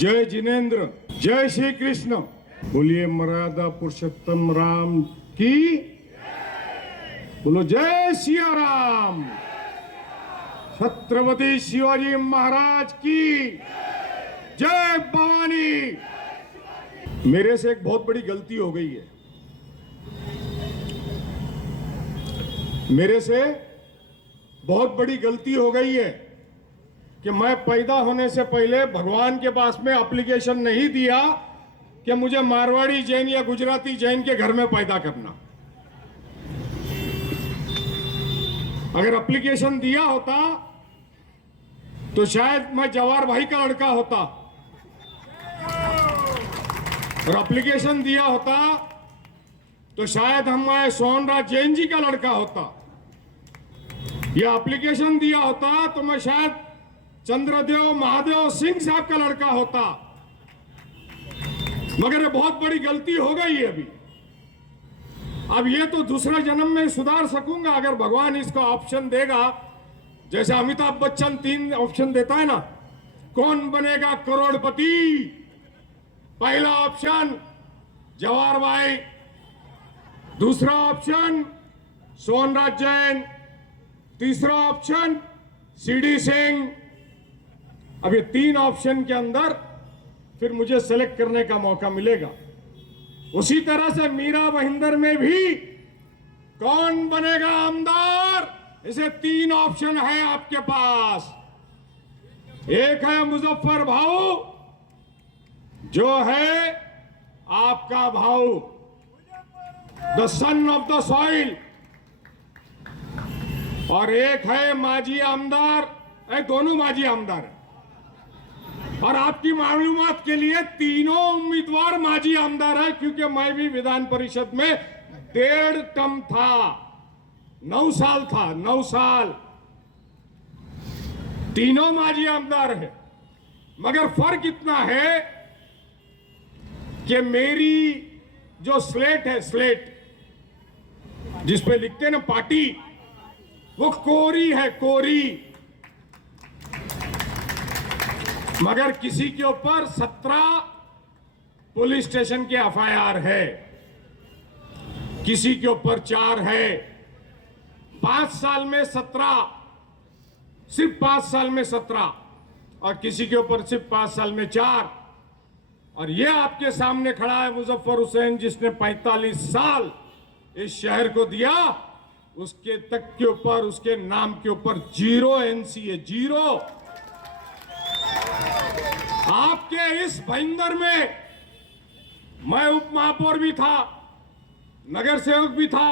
जय जिनेन्द्र, जय श्री कृष्ण। बोलिए मर्यादा पुरुषोत्तम राम की। बोलो जय सिया राम। छत्रपति शिवाजी महाराज की जय। भवानी। मेरे से एक बहुत बड़ी गलती हो गई है। मेरे से बहुत बड़ी गलती हो गई है कि मैं पैदा होने से पहले भगवान के पास में एप्लीकेशन नहीं दिया कि मुझे मारवाड़ी जैन या गुजराती जैन के घर में पैदा करना। अगर एप्लीकेशन दिया होता तो शायद मैं जवाहर भाई का लड़का होता, और एप्लीकेशन दिया होता तो शायद मैं सोहनराज जैन जी का लड़का होता, या एप्लीकेशन दिया होता तो मैं शायद चंद्रदेव महादेव सिंह साहब का लड़का होता। मगर ये बहुत बड़ी गलती हो गई है अभी। अब ये तो दूसरे जन्म में सुधार सकूंगा अगर भगवान इसका ऑप्शन देगा। जैसे अमिताभ बच्चन 3 ऑप्शन देता है ना, कौन बनेगा करोड़पति। पहला ऑप्शन जवाहर भाई, दूसरा ऑप्शन सोहनराज जैन, तीसरा ऑप्शन सीडी सिंह। अब ये 3 ऑप्शन के अंदर फिर मुझे सेलेक्ट करने का मौका मिलेगा। उसी तरह से मीरा भाईंदर में भी कौन बनेगा आमदार, इसे 3 ऑप्शन है आपके पास। एक है मुजफ्फर भाऊ, जो है आपका भाऊ, the son of the soil, और एक है माजी आमदार। दोनों माजी आमदार है। और आपकी मालूमात के लिए तीनों उम्मीदवार माजी आमदार है, क्योंकि मैं भी विधान परिषद में 1.5 टर्म था, 9 साल था, 9 साल। तीनों माजी आमदार है। मगर फर्क इतना है कि मेरी जो स्लेट है, स्लेट जिसपे लिखते हैं ना पार्टी, वो कोरी है, कोरी। मगर किसी के ऊपर 17 पुलिस स्टेशन के एफआईआर है, किसी के ऊपर 4 है। 5 साल में 17, सिर्फ 5 साल में 17, और किसी के ऊपर सिर्फ 5 साल में 4। और ये आपके सामने खड़ा है मुजफ्फर हुसैन, जिसने 45 साल इस शहर को दिया। उसके तक के ऊपर, उसके नाम के ऊपर 0 एनसी है, 0। आपके इस भाईंदर में मैं उप महापौर भी था, नगर सेवक भी था।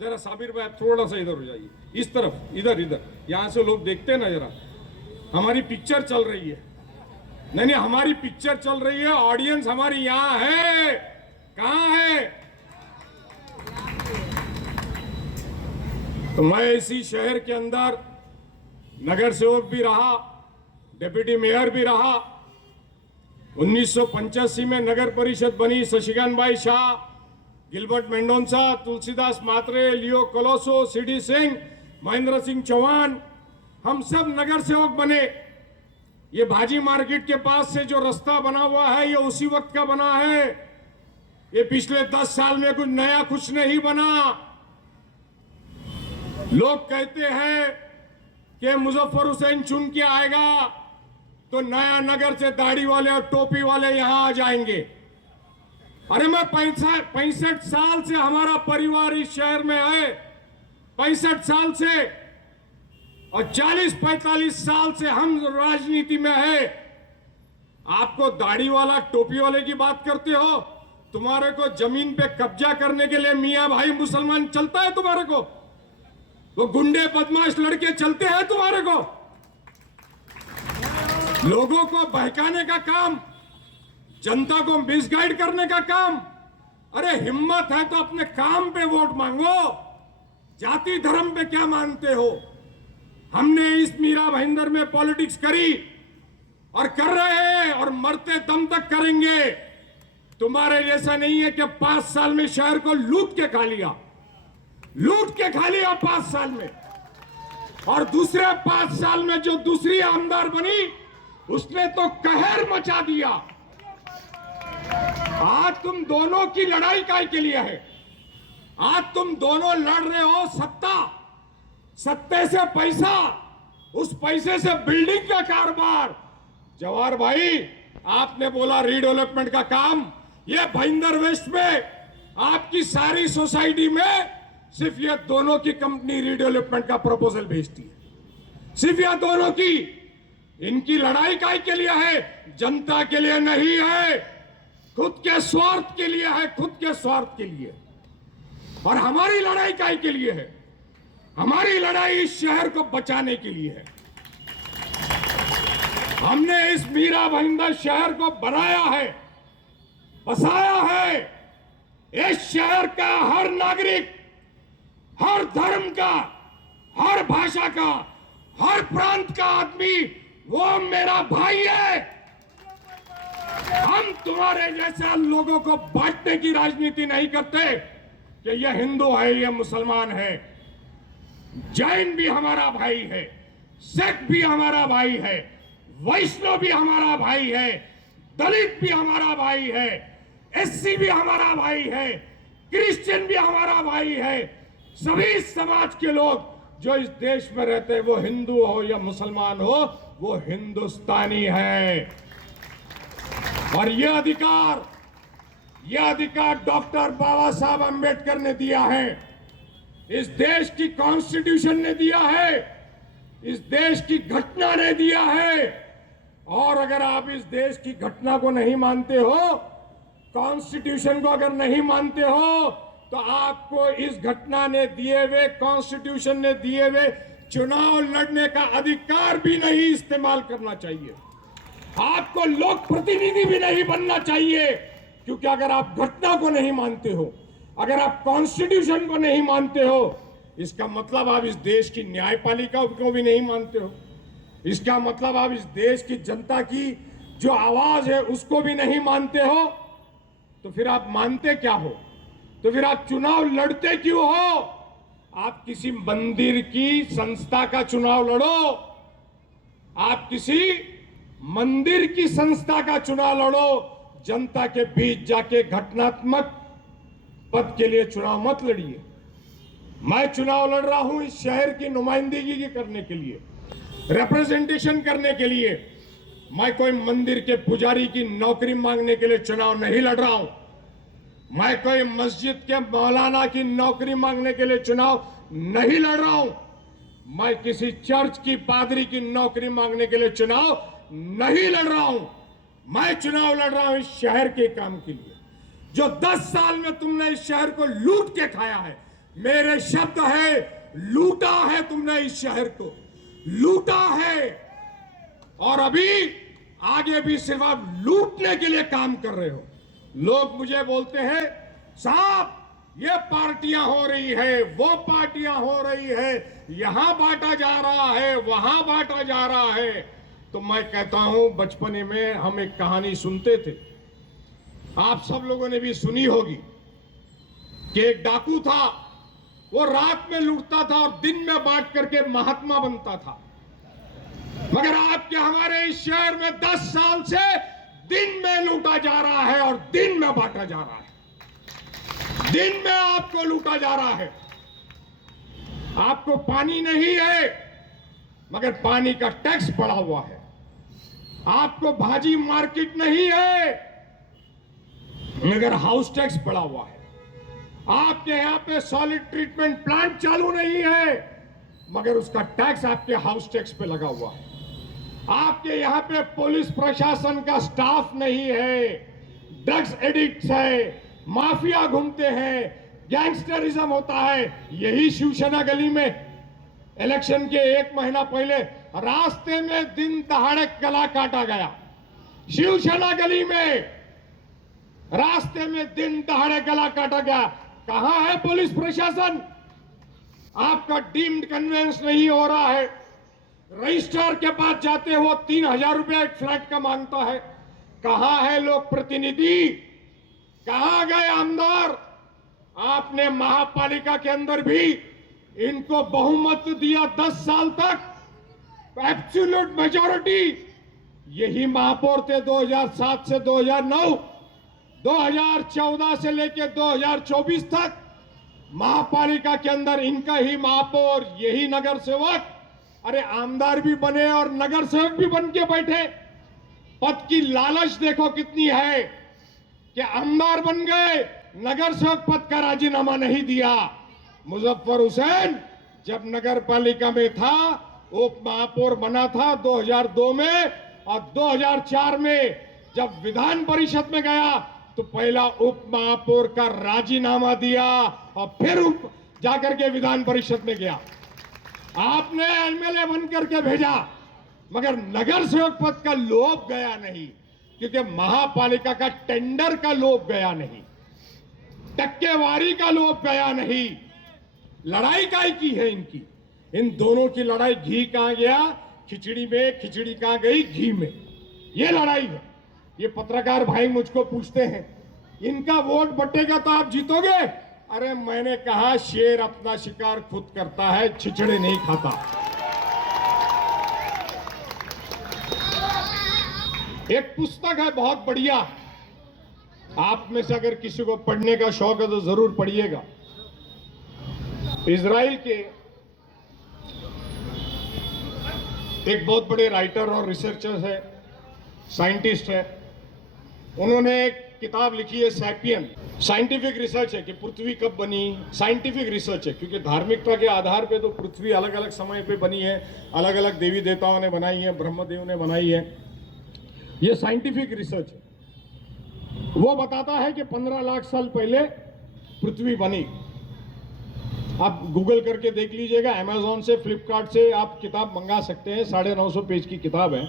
जरा साबिर भाई थोड़ा सा इधर हो जाइए, इस तरफ, इधर इधर, यहां से लोग देखते हैं ना। जरा हमारी पिक्चर चल रही है। नहीं, हमारी पिक्चर चल रही है, ऑडियंस हमारी यहां है। कहां है? तो मैं इसी शहर के अंदर नगर सेवक भी रहा, डिप्टी मेयर भी रहा। 1985 में नगर परिषद बनी। शशिकांत भाई शाह, गिलबर्ट मेंडोंसा, तुलसीदास मात्रे, लियो कोलोसो, सीडी सिंह, महेंद्र सिंह चौहान, हम सब नगर सेवक बने। ये भाजी मार्केट के पास से जो रास्ता बना हुआ है, ये उसी वक्त का बना है। ये पिछले 10 साल में कुछ नया कुछ नहीं बना। लोग कहते हैं कि मुजफ्फर हुसैन चुन के आएगा तो नया नगर से दाढ़ी वाले और टोपी वाले यहां आ जाएंगे। अरे मैं 65 साल से हमारा परिवार इस शहर में है, 65 साल से, और 40-45 साल से हम राजनीति में है। आपको दाढ़ी वाला टोपी वाले की बात करते हो? तुम्हारे को जमीन पे कब्जा करने के लिए मियां भाई मुसलमान चलता है तुम्हारे को? वो गुंडे बदमाश लड़के चलते हैं तुम्हारे को? लोगों को बहकाने का काम, जनता को मिसगाइड करने का काम। अरे हिम्मत है तो अपने काम पे वोट मांगो, जाति धर्म पे क्या मानते हो? हमने इस मीरा भाईंदर में पॉलिटिक्स करी और कर रहे हैं, और मरते दम तक करेंगे। तुम्हारे जैसा नहीं है कि 5 साल में शहर को लूट के खा लिया, लूट के खा लिया 5 साल में। और दूसरे 5 साल में जो दूसरी आमदार बनी, उसने तो कहर मचा दिया। आज तुम दोनों की लड़ाई काय के लिए है? आज तुम दोनों लड़ रहे हो सत्ता, सत्ते से पैसा, उस पैसे से बिल्डिंग का कारोबार। जवाहर भाई, आपने बोला रीडेवलपमेंट का काम, ये भाईंदर वेस्ट में आपकी सारी सोसाइटी में सिर्फ ये दोनों की कंपनी रीडेवलपमेंट का प्रपोजल भेजती है, सिर्फ ये दोनों की। इनकी लड़ाई काय के लिए है? जनता के लिए नहीं है, खुद के स्वार्थ के लिए है, खुद के स्वार्थ के लिए। और हमारी लड़ाई काय के लिए है? हमारी लड़ाई इस शहर को बचाने के लिए है। हमने इस मीरा भाईंदर शहर को बनाया है, बसाया है। इस शहर का हर नागरिक, हर धर्म का, हर भाषा का, हर प्रांत का आदमी वो मेरा भाई है। हम तुम्हारे जैसे लोगों को बांटने की राजनीति नहीं करते कि ये हिंदू है, ये मुसलमान है। जैन भी हमारा भाई है, सिख भी हमारा भाई है, वैष्णव भी हमारा भाई है, दलित भी हमारा भाई है, एससी भी हमारा भाई है, क्रिश्चियन भी हमारा भाई है। सभी समाज के लोग जो इस देश में रहते हैं, वो हिंदू हो या मुसलमान हो, वो हिंदुस्तानी है। और यह अधिकार डॉक्टर बाबा साहब अंबेडकर ने दिया है, इस देश की कॉन्स्टिट्यूशन ने दिया है, इस देश की घटना ने दिया है। और अगर आप इस देश की घटना को नहीं मानते हो, कॉन्स्टिट्यूशन को अगर नहीं मानते हो, तो आपको इस घटना ने दिए हुए, कॉन्स्टिट्यूशन ने दिए हुए चुनाव लड़ने का अधिकार भी नहीं इस्तेमाल करना चाहिए। आपको लोक प्रतिनिधि भी नहीं बनना चाहिए, क्योंकि अगर आप घटना को नहीं मानते हो, अगर आप कॉन्स्टिट्यूशन को नहीं मानते हो, इसका मतलब आप इस देश की न्यायपालिका को भी नहीं मानते हो। इसका मतलब आप इस देश की जनता की जो आवाज है उसको भी नहीं मानते हो। तो फिर आप मानते क्या हो? तो फिर आप चुनाव लड़ते क्यों हो? आप किसी मंदिर की संस्था का चुनाव लड़ो, आप किसी मंदिर की संस्था का चुनाव लड़ो, जनता के बीच जाके घटनात्मक पद के लिए चुनाव मत लड़िए। मैं चुनाव लड़ रहा हूं इस शहर की नुमाइंदगी करने के लिए, रिप्रेजेंटेशन करने के लिए। मैं कोई मंदिर के पुजारी की नौकरी मांगने के लिए चुनाव नहीं लड़ रहा हूं। मैं कोई मस्जिद के मौलाना की नौकरी मांगने के लिए चुनाव नहीं लड़ रहा हूं। मैं किसी चर्च की पादरी की नौकरी मांगने के लिए चुनाव नहीं लड़ रहा हूं। मैं चुनाव लड़ रहा हूं इस शहर के काम के लिए। जो 10 साल में तुमने इस शहर को लूट के खाया है, मेरे शब्द है, लूटा है तुमने इस शहर को, लूटा है। और अभी आगे भी सिर्फ आप लूटने के लिए काम कर रहे हो। लोग मुझे बोलते हैं, साहब ये पार्टियां हो रही है, वो पार्टियां हो रही है, यहां बांटा जा रहा है, वहां बांटा जा रहा है। तो मैं कहता हूं, बचपने में हम एक कहानी सुनते थे, आप सब लोगों ने भी सुनी होगी, कि एक डाकू था, वो रात में लूटता था और दिन में बांट करके महात्मा बनता था। मगर आपके हमारे इस शहर में 10 साल से दिन में लूटा जा रहा है और दिन में बांटा जा रहा है। दिन में आपको लूटा जा रहा है। आपको पानी नहीं है, मगर पानी का टैक्स बढ़ा हुआ है। आपको भाजी मार्केट नहीं है, मगर हाउस टैक्स बढ़ा हुआ है। आपके यहां पे सॉलिड ट्रीटमेंट प्लांट चालू नहीं है, मगर उसका टैक्स आपके हाउस टैक्स पे लगा हुआ है। आपके यहां पे पुलिस प्रशासन का स्टाफ नहीं है, ड्रग्स एडिक्ट्स है, माफिया घूमते हैं, गैंगस्टरिज्म होता है। यही शिवसेना गली में इलेक्शन के 1 महीना पहले रास्ते में दिन दहाड़े गला काटा गया। शिवसेना गली में रास्ते में दिन दहाड़े गला काटा गया। कहां है पुलिस प्रशासन? आपका डीम्ड कन्वेंस नहीं हो रहा है। रजिस्ट्रार के पास जाते हो, 3000 रुपया एक फ्लैट का मांगता है। कहां है लोक प्रतिनिधि? कहां गए आमदार? आपने महापालिका के अंदर भी इनको बहुमत दिया 10 साल तक, एब्सोल्यूट मेजॉरिटी। यही महापौर थे 2007 से 2009, 2014 से लेकर 2024 तक महापालिका के अंदर इनका ही महापौर, यही नगर सेवक, अरे आमदार भी बने और नगर सेवक भी बन के बैठे। पद की लालच देखो कितनी है कि आमदार बन गए, नगर सेवक पद का राजीनामा नहीं दिया। मुजफ्फर हुसैन जब नगर पालिका में था, उप महापौर बना था 2002 में, और 2004 में जब विधान परिषद में गया तो पहला उप महापौर का राजीनामा दिया और फिर जाकर के विधान परिषद में गया। आपने एमएलए बन करके भेजा, मगर नगर सेवक पद का लोभ गया नहीं, क्योंकि महापालिका का टेंडर का लोभ गया नहीं, टक्केवारी का लोभ गया नहीं। लड़ाई काय की है इनकी? इन दोनों की लड़ाई घी कहां गया खिचड़ी में, खिचड़ी कहां गई घी में, ये लड़ाई है। ये पत्रकार भाई मुझको पूछते हैं इनका वोट बटेगा तो आप जीतोगे? अरे मैंने कहा शेर अपना शिकार खुद करता है, छिछड़े नहीं खाता। एक पुस्तक है बहुत बढ़िया, आप में से अगर किसी को पढ़ने का शौक है तो जरूर पढ़िएगा। इजराइल के एक बहुत बड़े राइटर और रिसर्चर है, साइंटिस्ट है, उन्होंने एक किताब लिखी है सैपियन। साइंटिफिक रिसर्च है कि पृथ्वी कब बनी, साइंटिफिक रिसर्च है, क्योंकि धार्मिकता के आधार पे तो पृथ्वी अलग अलग समय पे बनी है, अलग अलग देवी देवताओं ने बनाई है, ब्रह्मदेव ने बनाई है, ये साइंटिफिक रिसर्च है। वो बताता है कि 15 लाख साल पहले पृथ्वी बनी। आप गूगल करके देख लीजिएगा, अमेजोन से, फ्लिपकार्ट से आप किताब मंगा सकते हैं, 950 पेज की किताब है,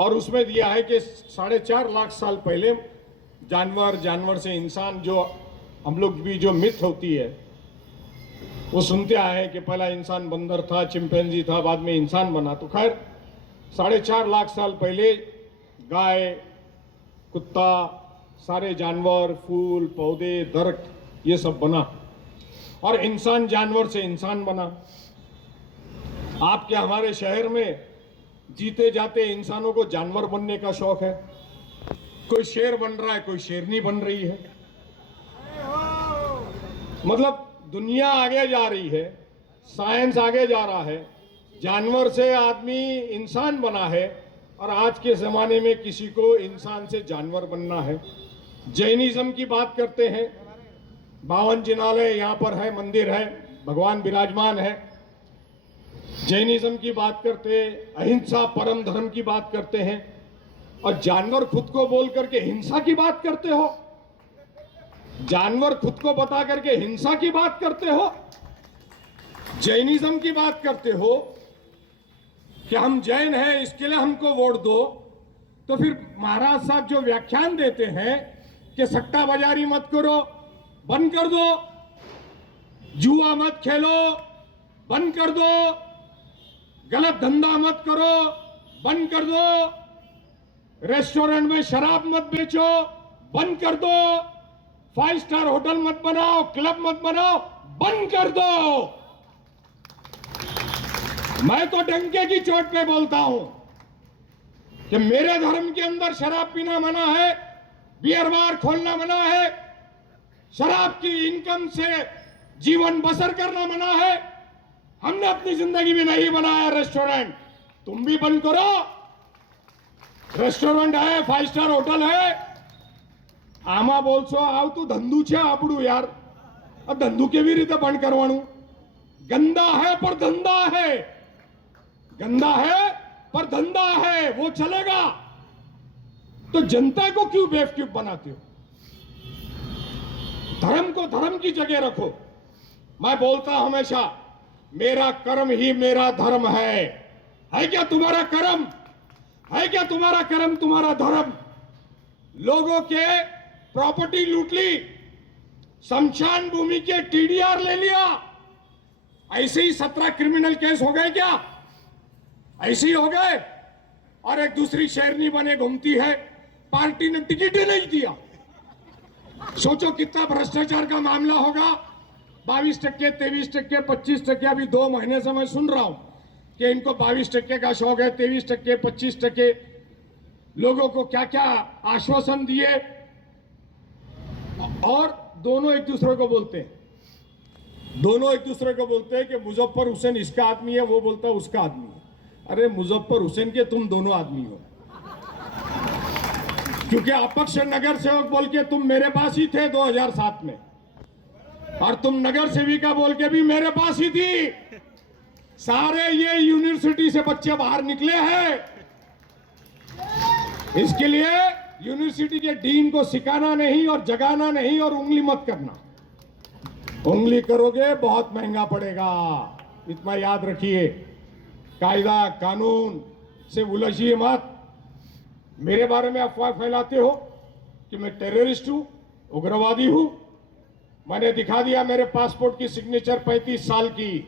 और उसमें दिया है कि 4.5 लाख साल पहले जानवर, जानवर से इंसान, जो हम लोग भी जो मिथ होती है वो सुनते आए हैं कि पहला इंसान बंदर था, चिंपैंजी था, बाद में इंसान बना। तो खैर 4.5 लाख साल पहले गाय, कुत्ता, सारे जानवर, फूल, पौधे, दरख्त, ये सब बना, और इंसान जानवर से इंसान बना। आपके हमारे शहर में जीते जाते इंसानों को जानवर बनने का शौक है, कोई शेर बन रहा है, कोई शेरनी बन रही है। मतलब दुनिया आगे जा रही है, साइंस आगे जा रहा है, जानवर से आदमी इंसान बना है, और आज के जमाने में किसी को इंसान से जानवर बनना है। जैनिज्म की बात करते हैं, 52 जिनालय यहाँ पर है, मंदिर है, भगवान विराजमान है। जैनिज्म की बात करते, अहिंसा परम धर्म की बात करते हैं, और जानवर खुद को बोल करके हिंसा की बात करते हो। जानवर खुद को बता करके हिंसा की बात करते हो। जैनिज्म की बात करते हो कि हम जैन हैं, इसके लिए हमको वोट दो, तो फिर महाराज साहब जो व्याख्यान देते हैं कि सट्टा बाजारी मत करो, बंद कर दो, जुआ मत खेलो, बंद कर दो, गलत धंधा मत करो, बंद कर दो, रेस्टोरेंट में शराब मत बेचो, बंद कर दो, 5 स्टार होटल मत बनाओ, क्लब मत बनाओ, बंद कर दो। मैं तो डंके की चोट पे बोलता हूं कि मेरे धर्म के अंदर शराब पीना मना है, बियर बार खोलना मना है, शराब की इनकम से जीवन बसर करना मना है। हमने अपनी जिंदगी में नहीं बनाया रेस्टोरेंट, तुम भी बंद करो। रेस्टोरेंट है, 5 स्टार होटल है, आमा बोलशो आवતું ધંધુ છે આપણું યાર, આ ધંધુ કેવી રીતે બંધ કરવાનું? गंदा है पर धंधा है, गंदा है पर धंधा है, वो चलेगा। तो जनता को क्यों बेवकूफ बनाते हो? धर्म को धर्म की जगह रखो। मैं बोलता हमेशा, मेरा कर्म ही मेरा धर्म है क्या तुम्हारा कर्म? है क्या तुम्हारा कर्म तुम्हारा धर्म? लोगों के प्रॉपर्टी लूट ली, शमशान भूमि के टीडीआर ले लिया, ऐसे ही 17 क्रिमिनल केस हो गए क्या? ऐसे ही हो गए। और एक दूसरी शेरनी बने घूमती है, पार्टी ने टिकट ही नहीं दिया। सोचो कितना भ्रष्टाचार का मामला होगा। 22%, 23%, 25%, अभी 2 महीने से मैं सुन रहा हूं। कि इनको 22% का शौक है, 23%, 25%, लोगों को क्या क्या आश्वासन दिए, और दोनों एक दूसरे को बोलते हैं, कि मुजफ्फर हुसैन इसका आदमी है, वो बोलता है उसका आदमी है। अरे मुजफ्फर हुसैन के तुम दोनों आदमी हो, क्योंकि अपक्ष नगर सेवक बोल के तुम मेरे पास ही थे 2007 में, और तुम नगर सेविका बोल के भी मेरे पास ही थी। सारे ये यूनिवर्सिटी से बच्चे बाहर निकले हैं। इसके लिए यूनिवर्सिटी के डीन को सिखाना नहीं और जगाना नहीं और उंगली मत करना। उंगली करोगे बहुत महंगा पड़ेगा, इतना याद रखिए। कायदा कानून से उलझिए मत। मेरे बारे में अफवाह फैलाते हो कि मैं टेररिस्ट हूं, उग्रवादी हूं। मैंने दिखा दिया मेरे पासपोर्ट की सिग्नेचर 35 साल की,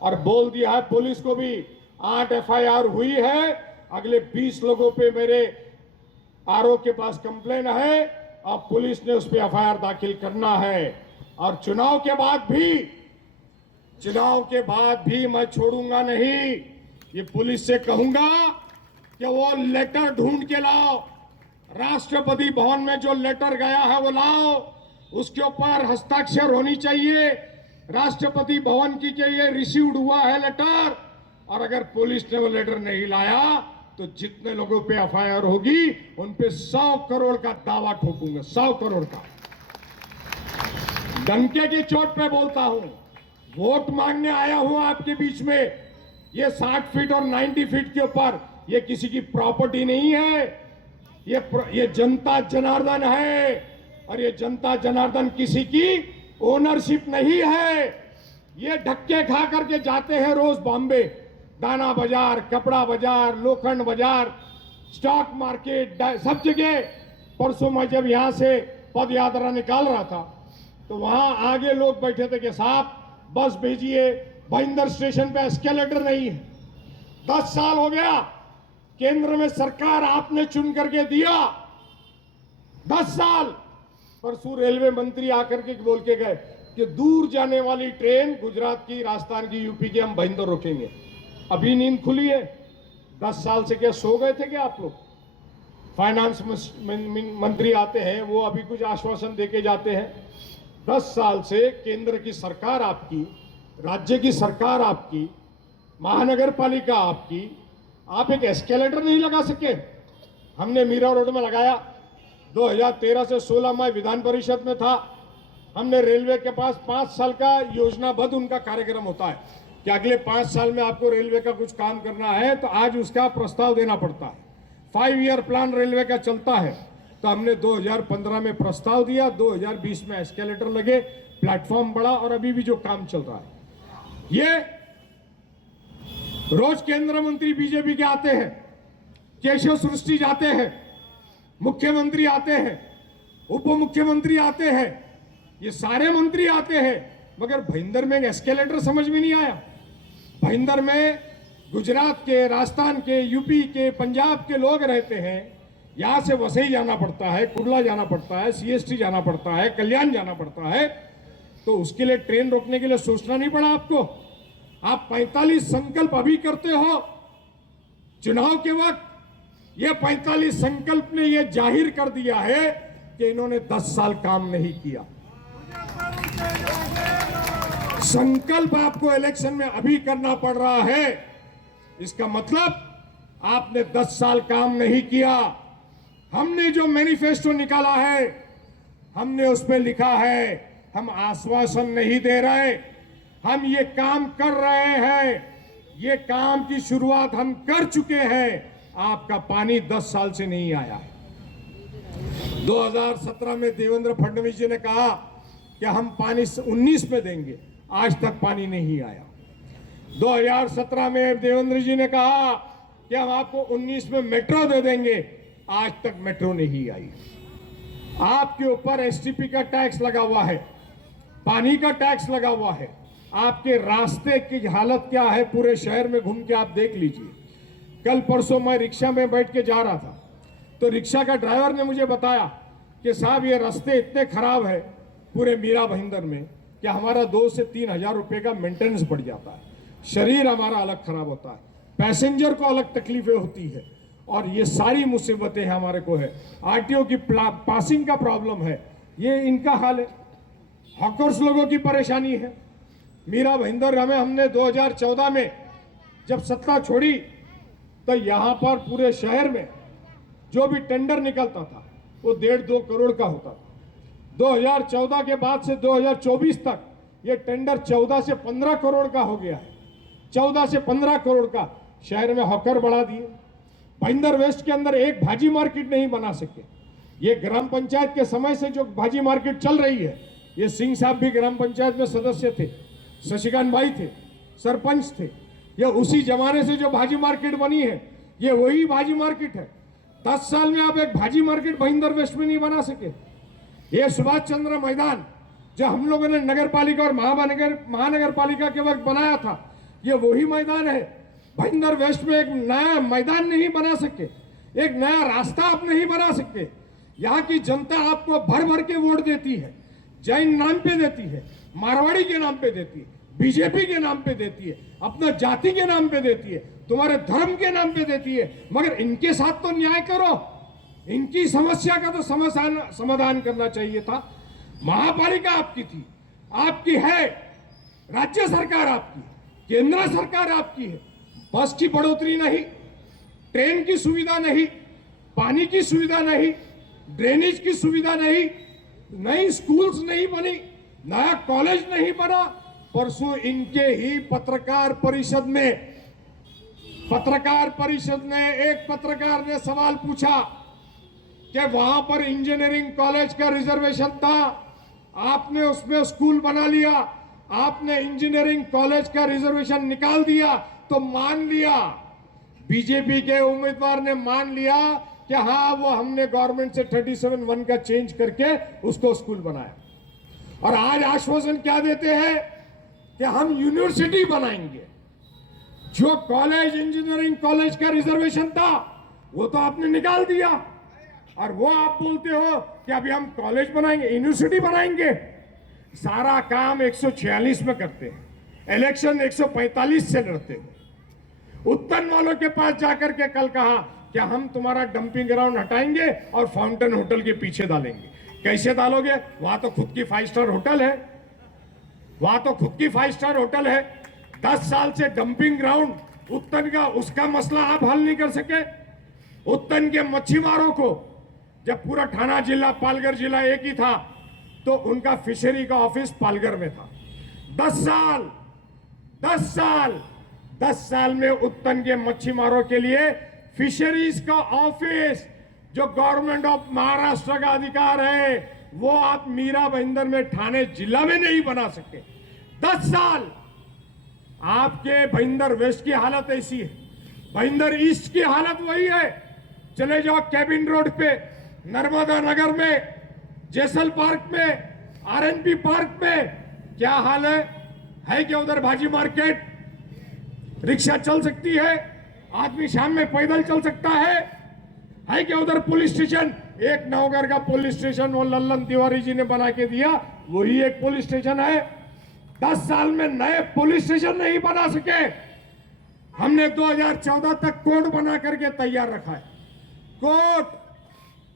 और बोल दिया है पुलिस को भी 8 FIR हुई है, अगले 20 लोगों पे मेरे RO के पास कंप्लेन है, अब पुलिस ने उस पर FIR दाखिल करना है। और चुनाव के बाद भी मैं छोड़ूंगा नहीं। ये पुलिस से कहूंगा कि वो लेटर ढूंढ के लाओ, राष्ट्रपति भवन में जो लेटर गया है वो लाओ, उसके ऊपर हस्ताक्षर होनी चाहिए राष्ट्रपति भवन की कि ये रिसीव्ड हुआ है लेटर। और अगर पुलिस ने वो लेटर नहीं लाया तो जितने लोगों पे FIR होगी उन पे 100 करोड़ का दावा ठोकूंगा, 100 करोड़ का। डंके की चोट पे बोलता हूं, वोट मांगने आया हूं आपके बीच में। ये 60 फीट और 90 फीट के ऊपर ये किसी की प्रॉपर्टी नहीं है, ये जनता जनार्दन है, और ये जनता जनार्दन किसी की ओनरशिप नहीं है। ये धक्के खा करके जाते हैं रोज बॉम्बे, दाना बाजार, कपड़ा बाजार, लोखंड बाजार, स्टॉक मार्केट, सब जगह। परसों मैं जब यहां से पद यात्रा निकाल रहा था तो वहां आगे लोग बैठे थे कि साहब बस भेजिए, भाईंदर स्टेशन पे एस्केलेटर नहीं है। 10 साल हो गया, केंद्र में सरकार आपने चुन करके दिया, 10 साल। परसों रेलवे मंत्री आकर के बोल के गए कि दूर जाने वाली ट्रेन गुजरात की, राजस्थान की, यूपी की हम भाईंदर रोकेंगे। अभी नींद खुली है। 10 साल से क्या सो गए थे क्या आप लोग? फाइनेंस मंत्री आते हैं, वो अभी कुछ आश्वासन देके जाते हैं। 10 साल से केंद्र की सरकार आपकी, राज्य की सरकार आपकी, महानगर पालिका आपकी, आप एक एस्केलेटर नहीं लगा सके। हमने मीरा रोड में लगाया। 2013 से 16 में विधान परिषद में था। हमने रेलवे के पास 5 साल का योजनाबद्ध उनका कार्यक्रम होता है कि अगले 5 साल में आपको रेलवे का कुछ काम करना है तो आज उसका प्रस्ताव देना पड़ता है। 5 ईयर प्लान रेलवे का चलता है। तो हमने 2015 में प्रस्ताव दिया, 2020 में एस्केलेटर लगे, प्लेटफॉर्म बढ़ा, और अभी भी जो काम चल रहा है। ये रोज केंद्र मंत्री बीजेपी के आते हैं, केशव सृष्टि जाते हैं, मुख्यमंत्री आते हैं, उप मुख्यमंत्री आते हैं, ये सारे मंत्री आते हैं, मगर भाईंदर में एस्केलेटर समझ में नहीं आया। भाईंदर में गुजरात के, राजस्थान के, यूपी के, पंजाब के लोग रहते हैं। यहां से वसई जाना पड़ता है, कुर्ला जाना पड़ता है, CST जाना पड़ता है, कल्याण जाना पड़ता है। तो उसके लिए ट्रेन रोकने के लिए सोचना नहीं पड़ा आपको। आप 45 संकल्प अभी करते हो चुनाव के वक्त। ये 45 संकल्प ने ये जाहिर कर दिया है कि इन्होंने 10 साल काम नहीं किया। संकल्प आपको इलेक्शन में अभी करना पड़ रहा है, इसका मतलब आपने 10 साल काम नहीं किया। हमने जो मैनिफेस्टो निकाला है, हमने उस पर लिखा है, हम आश्वासन नहीं दे रहे, हम ये काम कर रहे हैं। ये काम की शुरुआत हम कर चुके हैं। आपका पानी 10 साल से नहीं आया है। 2017 में देवेंद्र फडणवीस जी ने कहा कि हम पानी 19 में देंगे, आज तक पानी नहीं आया। 2017 में देवेंद्र जी ने कहा कि हम आपको 19 में मेट्रो दे देंगे, आज तक मेट्रो नहीं आई। आपके ऊपर STP का टैक्स लगा हुआ है, पानी का टैक्स लगा हुआ है। आपके रास्ते की हालत क्या है, पूरे शहर में घूम के आप देख लीजिए। कल परसों मैं रिक्शा में बैठ के जा रहा था तो रिक्शा का ड्राइवर ने मुझे बताया कि साहब ये रास्ते इतने खराब है पूरे मीरा भाईंदर में कि हमारा 2 से 3 हजार रुपए का मेंटेनेंस बढ़ जाता है। शरीर हमारा अलग खराब होता है, पैसेंजर को अलग तकलीफें होती है, और ये सारी मुसीबतें हमारे को है। आरटीओ की पासिंग का प्रॉब्लम है, ये इनका हाल है। हॉकर्स लोगों की परेशानी है। मीरा भाईंदर में हमने 2014 में जब सत्ता छोड़ी तो यहाँ पर पूरे शहर में जो भी टेंडर निकलता था वो 1.5-2 करोड़ का होता था। 2014 के बाद से 2024 तक ये टेंडर 14 से 15 करोड़ का हो गया है। 14 से 15 करोड़ का शहर में हॉकर बढ़ा दिए। भाईंदर वेस्ट के अंदर एक भाजी मार्केट नहीं बना सके। ये ग्राम पंचायत के समय से जो भाजी मार्केट चल रही है, ये सिंह साहब भी ग्राम पंचायत में सदस्य थे, शशिकांत भाई थे, सरपंच थे। ये उसी जमाने से जो भाजी मार्केट बनी है, ये वही भाजी मार्केट है। 10 साल में आप एक भाजी मार्केट भाईंदर वेस्ट में नहीं बना सके। ये सुभाष चंद्र मैदान जो हम लोगों ने नगर पालिका और महानगर पालिका के वक्त बनाया था, ये वही मैदान है। भाईंदर वेस्ट में एक नया मैदान नहीं बना सके, एक नया रास्ता आप नहीं बना सकते। यहाँ की जनता आपको भर भर के वोट देती है, जैन नाम पे देती है, मारवाड़ी के नाम पे देती है, बीजेपी के नाम पे देती है, अपना जाति के नाम पे देती है, तुम्हारे धर्म के नाम पे देती है। मगर इनके साथ तो न्याय करो, इनकी समस्या का तो समाधान करना चाहिए था। महापालिका आपकी थी, आपकी है, राज्य सरकार आपकी, केंद्र सरकार आपकी है। बस की बढ़ोतरी नहीं, ट्रेन की सुविधा नहीं, पानी की सुविधा नहीं, ड्रेनेज की सुविधा नहीं, नई स्कूल्स नहीं बनी, नया कॉलेज नहीं बना। परसों इनके ही पत्रकार परिषद में एक पत्रकार ने सवाल पूछा कि वहां पर इंजीनियरिंग कॉलेज का रिजर्वेशन था, आपने उसमें स्कूल बना लिया, आपने इंजीनियरिंग कॉलेज का रिजर्वेशन निकाल दिया। तो मान लिया, बीजेपी के उम्मीदवार ने मान लिया कि हाँ, वो हमने गवर्नमेंट से 37(1) का चेंज करके उसको स्कूल बनाया। और आज आश्वासन क्या देते हैं कि हम यूनिवर्सिटी बनाएंगे। जो कॉलेज, इंजीनियरिंग कॉलेज का रिजर्वेशन था वो तो आपने निकाल दिया, और वो आप बोलते हो कि अभी हम कॉलेज बनाएंगे, यूनिवर्सिटी बनाएंगे। सारा काम 146 में करते हैं, इलेक्शन 145 से लड़ते हैं। उत्तन वालों के पास जाकर के कल कहा कि हम तुम्हारा डंपिंग ग्राउंड हटाएंगे और फाउंटेन होटल के पीछे डालेंगे। कैसे डालोगे? वहां तो खुद की 5 स्टार होटल है, वहां तो खुद की 5 स्टार होटल है। 10 साल से डंपिंग ग्राउंड उत्तन का, उसका मसला आप हल नहीं कर सके। उत्तन के मच्छीमारों को, जब पूरा थाना जिला, पालघर जिला एक ही था, तो उनका फिशरी का ऑफिस पालघर में था। 10 साल में उत्तन के मच्छीमारों के लिए फिशरीज का ऑफिस, जो गवर्नमेंट ऑफ महाराष्ट्र का अधिकार है, वो आप मीरा भाईंदर में, ठाणे जिला में नहीं बना सके। 10 साल। आपके भाईंदर वेस्ट की हालत ऐसी है, भाईंदर ईस्ट की हालत वही है। चले जाओ कैबिन रोड पे, नर्मदा नगर में, जैसल पार्क में, आरएनपी पार्क में, क्या हाल है क्या उधर भाजी मार्केट? रिक्शा चल सकती है, आदमी शाम में पैदल चल सकता है क्या उधर पुलिस स्टेशन? एक नवगर का पुलिस स्टेशन वो लल्लन तिवारी जी ने बना के दिया, वही एक पुलिस स्टेशन है। 10 साल में नए पुलिस स्टेशन नहीं बना सके। हमने 2014 तक कोर्ट बना करके तैयार रखा है। Court,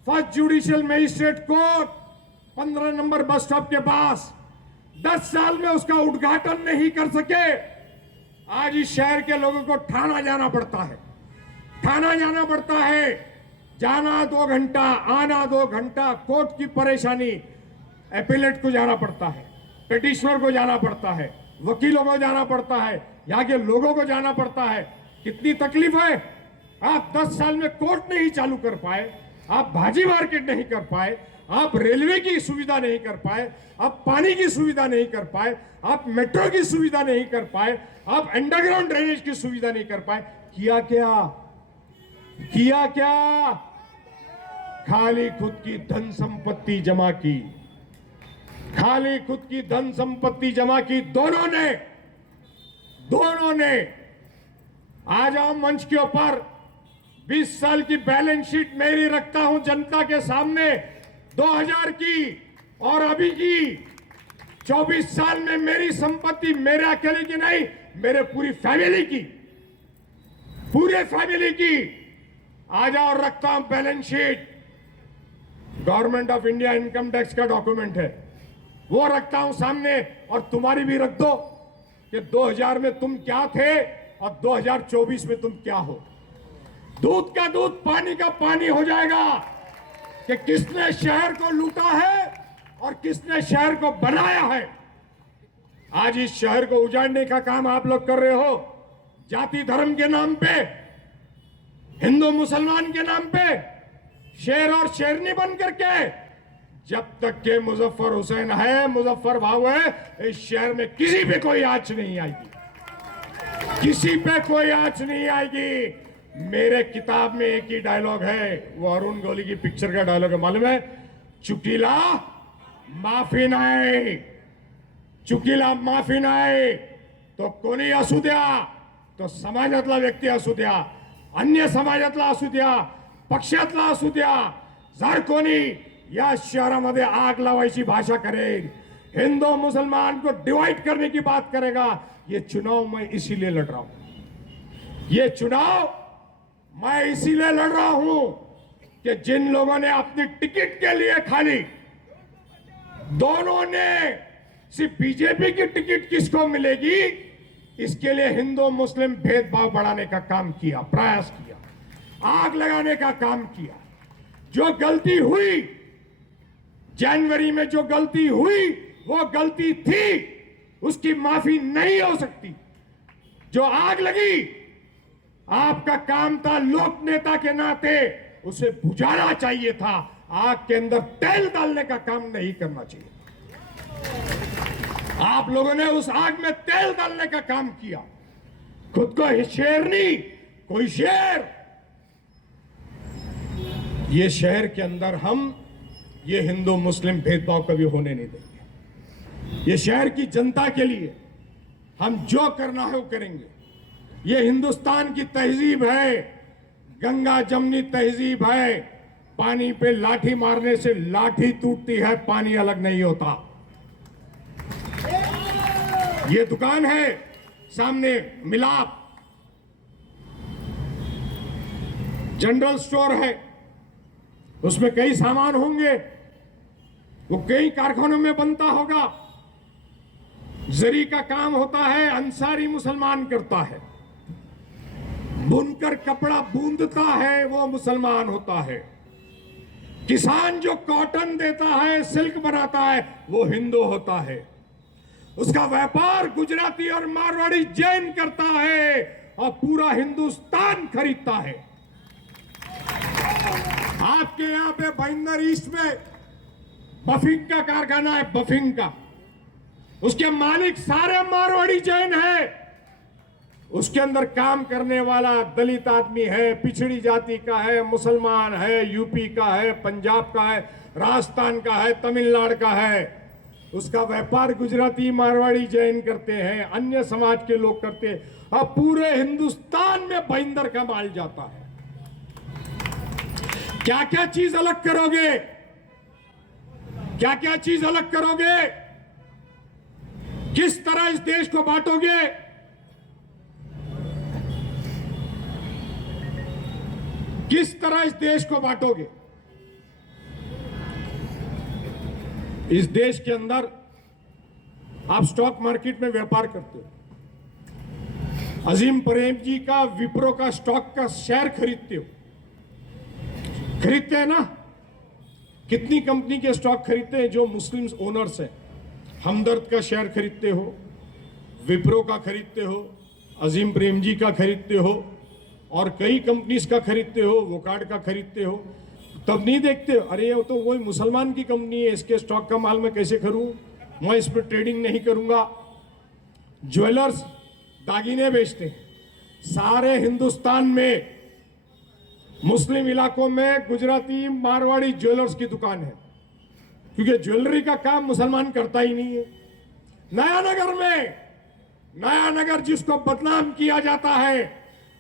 first judicial magistrate court 15 number bus stop के पास, 10 साल में उसका उद्घाटन नहीं कर सके। आज इस शहर के लोगों को थाना जाना पड़ता है, जाना 2 घंटा, आना 2 घंटा, कोर्ट की परेशानी। एपिलेट को जाना पड़ता है, पिटिशनर को जाना पड़ता है, वकीलों को जाना पड़ता है, यहाँ के लोगों को जाना पड़ता है। कितनी तकलीफ है। आप 10 साल में कोर्ट नहीं चालू कर पाए, आप भाजी मार्केट नहीं कर पाए, आप रेलवे की सुविधा नहीं कर पाए, आप पानी की सुविधा नहीं कर पाए, आप मेट्रो की सुविधा नहीं कर पाए, आप अंडरग्राउंड ड्रेनेज की सुविधा नहीं कर पाए। किया क्या? खाली खुद की धन संपत्ति जमा की, दोनों ने। आ जाओ मंच के ऊपर, 20 साल की बैलेंस शीट मेरी रखता हूं जनता के सामने, 2000 की और अभी की। 24 साल में मेरी संपत्ति मेरे अकेले की नहीं, मेरे पूरी फैमिली की, पूरे फैमिली की। आ जाओ, रखता हूं balance sheet, government of India income tax का डॉक्यूमेंट है, वो रखता हूं सामने, और तुम्हारी भी रख दो कि 2000 में तुम क्या थे और 2024 में तुम क्या हो। दूध का दूध, पानी का पानी हो जाएगा कि किसने शहर को लूटा है और किसने शहर को बनाया है। आज इस शहर को उजाड़ने का काम आप लोग कर रहे हो, जाति धर्म के नाम पे, हिंदू मुसलमान के नाम पे, शेर और शेरनी बन करके। जब तक के मुजफ्फर हुसैन है, मुजफ्फर भाव है, इस शहर में किसी पे कोई आंच नहीं आएगी, किसी पे कोई आंच नहीं आएगी। मेरे किताब में एक ही डायलॉग है, वो अरुण गौली की पिक्चर का डायलॉग है, मालूम है? चुकीला माफी नाही, चुकीला माफी नाही, तो कोणी असू द्या, तो समाजातला व्यक्ती असू द्या, अन्य समाजातला असू द्या, पक्षातला असू द्या, जर कोणी या शहरामध्ये आग लावायची भाषा करेल, हिंदू मुसलमान को डिवाइड करने की बात करेगा, ये चुनाव मैं इसीलिए लड़ रहा हूं। ये चुनाव मैं इसीलिए लड़ रहा हूं कि जिन लोगों ने अपनी टिकट के लिए खाली, दोनों ने सिर्फ बीजेपी की टिकट किसको मिलेगी इसके लिए हिंदू मुस्लिम भेदभाव बढ़ाने का काम किया, प्रयास किया, आग लगाने का काम किया। जो गलती हुई जनवरी में, जो गलती हुई वो गलती थी, उसकी माफी नहीं हो सकती। जो आग लगी, आपका काम था लोक नेता के नाते उसे बुझाना चाहिए था, आग के अंदर तेल डालने का काम नहीं करना चाहिए। आप लोगों ने उस आग में तेल डालने का काम किया, खुद को शेरनी, कोई शेर। ये शहर के अंदर हम ये हिंदू मुस्लिम भेदभाव कभी होने नहीं देंगे। ये शहर की जनता के लिए हम जो करना है वो करेंगे। ये हिंदुस्तान की तहजीब है, गंगा जमनी तहजीब है, पानी पे लाठी मारने से लाठी टूटती है, पानी अलग नहीं होता। ये दुकान है सामने, मिलाप जनरल स्टोर है, उसमें कई सामान होंगे, वो कई कारखानों में बनता होगा। जरी का काम होता है, अंसारी मुसलमान करता है, बुनकर कपड़ा बूंदता है वो मुसलमान होता है, किसान जो कॉटन देता है, सिल्क बनाता है, वो हिंदू होता है, उसका व्यापार गुजराती और मारवाड़ी जैन करता है और पूरा हिंदुस्तान खरीदता है। आपके यहां पे भाईंदर ईस्ट में बफिंग का कारखाना है, बफिंग का, उसके मालिक सारे मारवाड़ी जैन है। उसके अंदर काम करने वाला दलित आदमी है, पिछड़ी जाति का है, मुसलमान है, यूपी का है, पंजाब का है, राजस्थान का है, तमिलनाडु का है। उसका व्यापार गुजराती मारवाड़ी जैन करते हैं, अन्य समाज के लोग करते हैं, और पूरे हिंदुस्तान में भाईंदर का माल जाता है। क्या क्या चीज अलग करोगे, क्या क्या चीज अलग करोगे, किस तरह इस देश को बांटोगे? किस तरह इस देश को बांटोगे? इस देश के अंदर आप स्टॉक मार्केट में व्यापार करते हो, अजीम प्रेम जी का विप्रो का स्टॉक का शेयर खरीदते हो, खरीदते हैं ना? कितनी कंपनी के स्टॉक खरीदते हैं जो मुस्लिम ओनर्स हैं? हमदर्द का शेयर खरीदते हो, विप्रो का खरीदते हो, अजीम प्रेम जी का खरीदते हो, और कई कंपनीज का खरीदते हो, वोकार्ड का खरीदते हो। तब नहीं देखते अरे ये तो वही मुसलमान की कंपनी है, इसके स्टॉक का माल मैं कैसे करूं, मैं इस पर ट्रेडिंग नहीं करूंगा। ज्वेलर्स दागीने बेचते हैं, सारे हिंदुस्तान में मुस्लिम इलाकों में गुजराती मारवाड़ी ज्वेलर्स की दुकान है, क्योंकि ज्वेलरी का काम मुसलमान करता ही नहीं है। नया नगर में, नया नगर जिसको बदनाम किया जाता है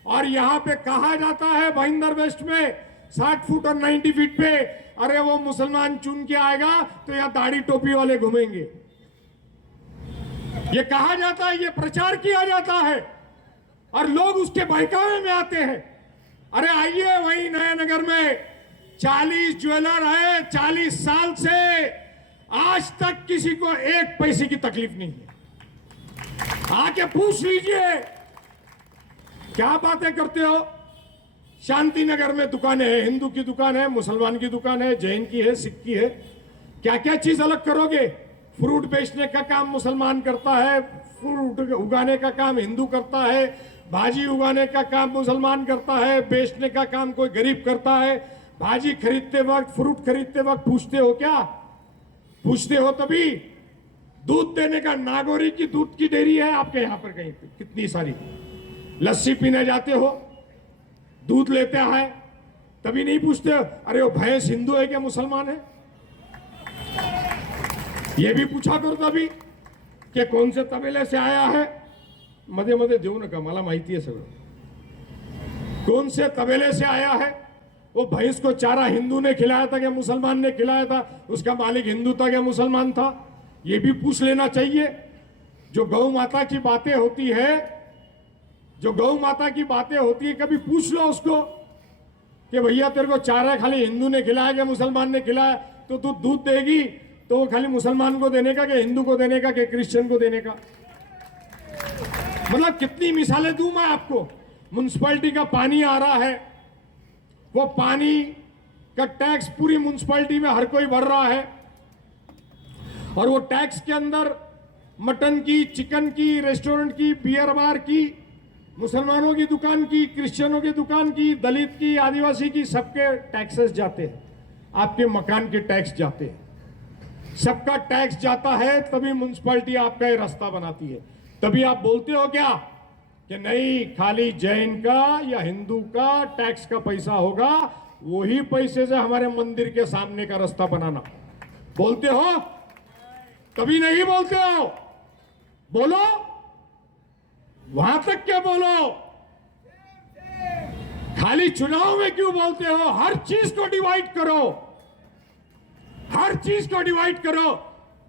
और यहां पे कहा जाता है भाईंदर वेस्ट में 60 फुट और 90 फीट पे, अरे वो मुसलमान चुन के आएगा तो यहाँ दाढ़ी टोपी वाले घूमेंगे। ये कहा जाता है, ये प्रचार किया जाता है और लोग उसके बहकावे में आते हैं। अरे आइए, वही नयानगर में 40 ज्वेलर है, 40 साल से आज तक किसी को एक पैसे की तकलीफ नहीं है। आके पूछ लीजिए, क्या बातें करते हो। शांति नगर में दुकानें हैं, हिंदू की दुकान है, मुसलमान की दुकान है, जैन की है, सिख की है। क्या क्या चीज अलग करोगे। फ्रूट बेचने का काम मुसलमान करता है, फ्रूट उगाने का काम हिंदू करता है, भाजी उगाने का काम मुसलमान करता है, बेचने का काम कोई गरीब करता है। भाजी खरीदते वक्त, फ्रूट खरीदते वक्त पूछते हो क्या? पूछते हो तभी। दूध देने का, नागौरी की दूध की डेयरी है आपके यहां पर कहीं पे, कितनी सारी। लस्सी पीने जाते हो, दूध लेते हैं, तभी नहीं पूछते अरे वो भैंस हिंदू है क्या मुसलमान है। ये भी पूछा करो तभी कि कौन से तबेले से आया है। मध्ये मध्ये देऊ नका, मला माहिती है सगळं। कौन से तबेले से आया है, वो भैंस को चारा हिंदू ने खिलाया था क्या मुसलमान ने खिलाया था, उसका मालिक हिंदू था क्या मुसलमान था, ये भी पूछ लेना चाहिए। जो गौ माता की बातें होती है, जो गौ माता की बातें होती है, कभी पूछ लो उसको कि भैया तेरे को चारा खाली हिंदू ने खिलाया क्या मुसलमान ने खिलाया, तो तू दूध देगी तो वो खाली मुसलमान को देने का कि हिंदू को देने का कि क्रिश्चियन को देने का। मतलब कितनी मिसालें दूं मैं आपको। म्युनिसिपैलिटी का पानी आ रहा है, वो पानी का टैक्स पूरी म्युनिसिपैलिटी में हर कोई भर रहा है और वो टैक्स के अंदर मटन की, चिकन की, रेस्टोरेंट की, बियर बार की, मुसलमानों की दुकान की, क्रिश्चियनों की दुकान की, दलित की, आदिवासी की, सबके टैक्सेस जाते हैं। आपके मकान के टैक्स जाते हैं, सबका टैक्स जाता है, तभी म्युनिसिपैलिटी आपका ये रास्ता बनाती है। तभी आप बोलते हो क्या कि नहीं खाली जैन का या हिंदू का टैक्स का पैसा होगा, वही पैसे से हमारे मंदिर के सामने का रास्ता बनाना। बोलते हो तभी नहीं बोलते हो, बोलो, वहां तक क्या बोलो। खाली चुनाव में क्यों बोलते हो। हर चीज को डिवाइड करो, हर चीज को डिवाइड करो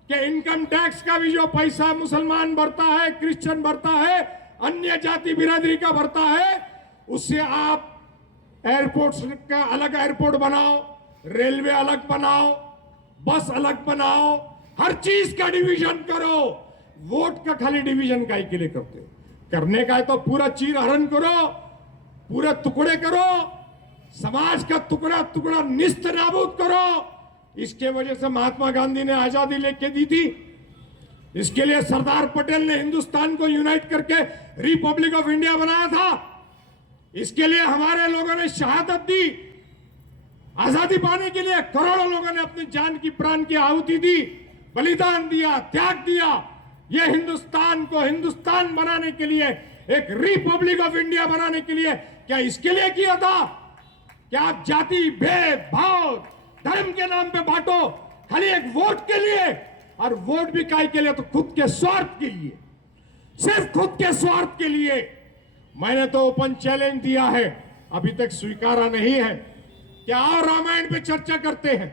कि इनकम टैक्स का भी जो पैसा मुसलमान भरता है, क्रिश्चियन भरता है, अन्य जाति बिरादरी का भरता है, उससे आप एयरपोर्ट का अलग एयरपोर्ट बनाओ, रेलवे अलग बनाओ, बस अलग बनाओ, हर चीज का डिवीजन करो। वोट का खाली डिवीजन काहे के लिए करते हो। करने का है तो पूरा चीर हरण करो, पूरे टुकड़े करो, समाज का टुकड़ा टुकड़ा निस्त नाबूद करो। इसके वजह से महात्मा गांधी ने आजादी लेके दी थी। इसके लिए सरदार पटेल ने हिंदुस्तान को यूनाइट करके रिपब्लिक ऑफ इंडिया बनाया था। इसके लिए हमारे लोगों ने शहादत दी। आजादी पाने के लिए करोड़ों लोगों ने अपनी जान की, प्राण की आहुति दी, बलिदान दिया, त्याग दिया। यह हिंदुस्तान को हिंदुस्तान बनाने के लिए, एक रिपब्लिक ऑफ इंडिया बनाने के लिए, क्या इसके लिए किया था क्या आप जाति भेदभाव धर्म के नाम पे बांटो खाली एक वोट के लिए। और वोट भी काय के लिए, तो खुद के स्वार्थ के लिए, सिर्फ खुद के स्वार्थ के लिए। मैंने तो ओपन चैलेंज दिया है, अभी तक स्वीकारा नहीं है कि आओ रामायण पे चर्चा करते हैं,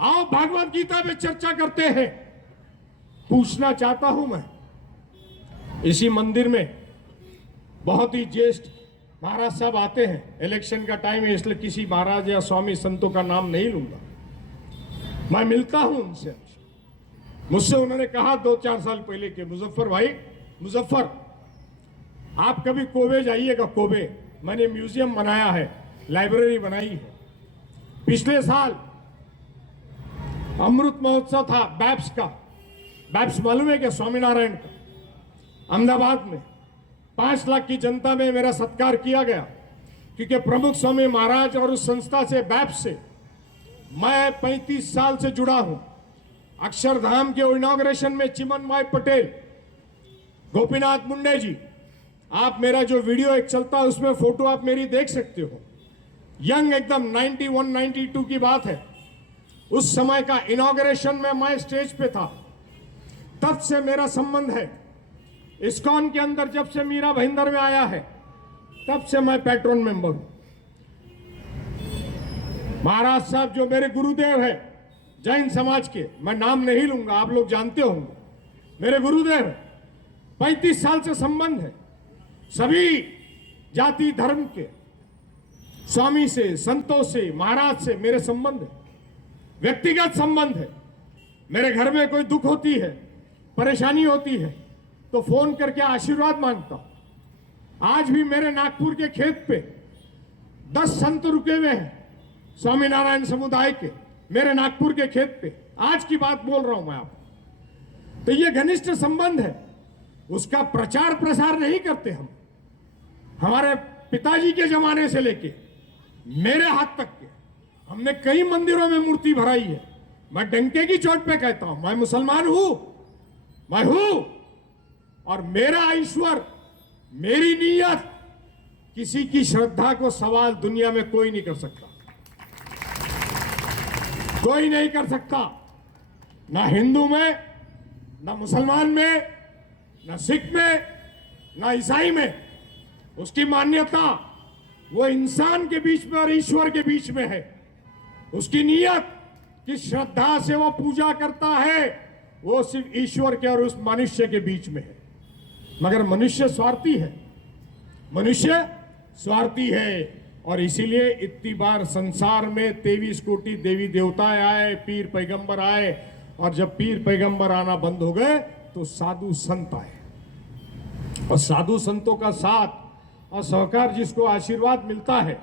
आओ भागवत गीता पे चर्चा करते हैं। पूछना चाहता हूं मैं, इसी मंदिर में बहुत ही ज्येष्ठ महाराज साहब आते हैं, इलेक्शन का टाइम है इसलिए किसी महाराज या स्वामी संतों का नाम नहीं लूंगा, मैं मिलता हूं उनसे। मुझसे उन्होंने कहा 2-4 साल पहले कि मुजफ्फर भाई, मुजफ्फर आप कभी कोबे जाइएगा। कोबे मैंने म्यूजियम बनाया है, लाइब्रेरी बनाई है। पिछले साल अमृत महोत्सव था बैप्स का। बैप्स मालूम है क्या, स्वामीनारायण का, अहमदाबाद में 5 लाख की जनता में मेरा सत्कार किया गया, क्योंकि प्रमुख स्वामी महाराज और उस संस्था से, बैप्स से मैं 35 साल से जुड़ा हूं। अक्षरधाम के इनॉग्रेशन में चिमन भाई पटेल, गोपीनाथ मुंडे जी, आप मेरा जो वीडियो एक चलता है उसमें फोटो आप मेरी देख सकते हो। यंग एकदम 91-92 की बात है। उस समय का इनॉग्रेशन में मैं स्टेज पे था। तब से मेरा संबंध है। इस्कॉन के अंदर जब से मीरा भाईंदर में आया है, तब से मैं पैट्रन मेंबर हूं। महाराज साहब जो मेरे गुरुदेव है जैन समाज के, मैं नाम नहीं लूंगा, आप लोग जानते होंगे, मेरे गुरुदेव है। 35 साल से संबंध है, सभी जाति धर्म के स्वामी से, संतों से, महाराज से मेरे संबंध है, व्यक्तिगत संबंध है। मेरे घर में कोई दुख होती है, परेशानी होती है तो फोन करके आशीर्वाद मांगता हूं। आज भी मेरे नागपुर के खेत पे 10 संत रुके हुए हैं स्वामीनारायण समुदाय के, मेरे नागपुर के खेत पे। आज की बात बोल रहा हूं मैं आपको। तो ये घनिष्ठ संबंध है, उसका प्रचार प्रसार नहीं करते हम। हमारे पिताजी के जमाने से लेके मेरे हाथ तक के हमने कई मंदिरों में मूर्ति भराई है। मैं डंके की चोट पे कहता हूं, मैं मुसलमान हूं, मैं हूं, और मेरा ईश्वर, मेरी नीयत, किसी की श्रद्धा को सवाल दुनिया में कोई नहीं कर सकता, कोई नहीं कर सकता। ना हिंदू में, ना मुसलमान में, ना सिख में, ना ईसाई में। उसकी मान्यता वो इंसान के बीच में और ईश्वर के बीच में है। उसकी नीयत, किस श्रद्धा से वो पूजा करता है, वो सिर्फ ईश्वर के और उस मनुष्य के बीच में है। मगर मनुष्य स्वार्थी है, मनुष्य स्वार्थी है, और इसीलिए इतनी बार संसार में 23 कोटि देवी देवता आए, पीर पैगंबर आए, और जब पीर पैगंबर आना बंद हो गए तो साधु संत आए। और साधु संतों का साथ और सहकार, जिसको आशीर्वाद मिलता है,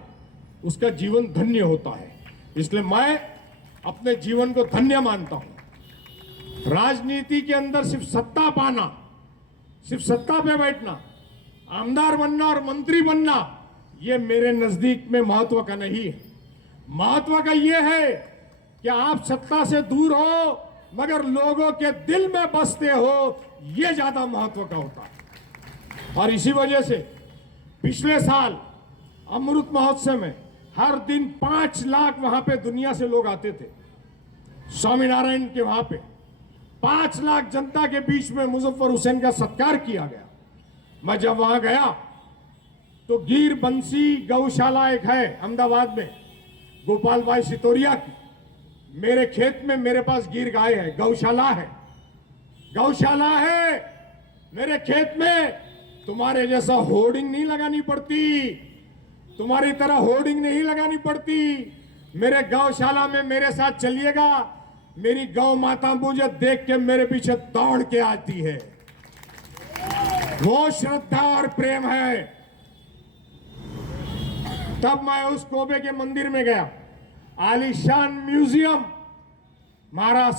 उसका जीवन धन्य होता है। इसलिए मैं अपने जीवन को धन्य मानता हूं। राजनीति के अंदर सिर्फ सत्ता पाना, सिर्फ सत्ता पे बैठना, आमदार बनना और मंत्री बनना, ये मेरे नजदीक में महत्व का नहीं है। महत्व का ये है कि आप सत्ता से दूर हो मगर लोगों के दिल में बसते हो, ये ज्यादा महत्व का होता है। और इसी वजह से पिछले साल अमृत महोत्सव में हर दिन 5 लाख वहां पे दुनिया से लोग आते थे, स्वामीनारायण के वहां पे 5 लाख जनता के बीच में मुजफ्फर हुसैन का सत्कार किया गया। मैं जब वहां गया तो गिर बंसी गौशाला एक है अहमदाबाद में, गोपाल भाई सितोरिया की। मेरे खेत में मेरे पास गिर गाय है, गौशाला है, गौशाला है मेरे खेत में। तुम्हारे जैसा होर्डिंग नहीं लगानी पड़ती, तुम्हारी तरह होर्डिंग नहीं लगानी पड़ती। मेरे गौशाला में मेरे साथ चलिएगा, मेरी गौ माता मुझे देख के मेरे पीछे दौड़ के आती है। वो श्रद्धा और प्रेम है। तब मैं उस कोबे के मंदिर में गया, आलीशान म्यूजियम। महाराज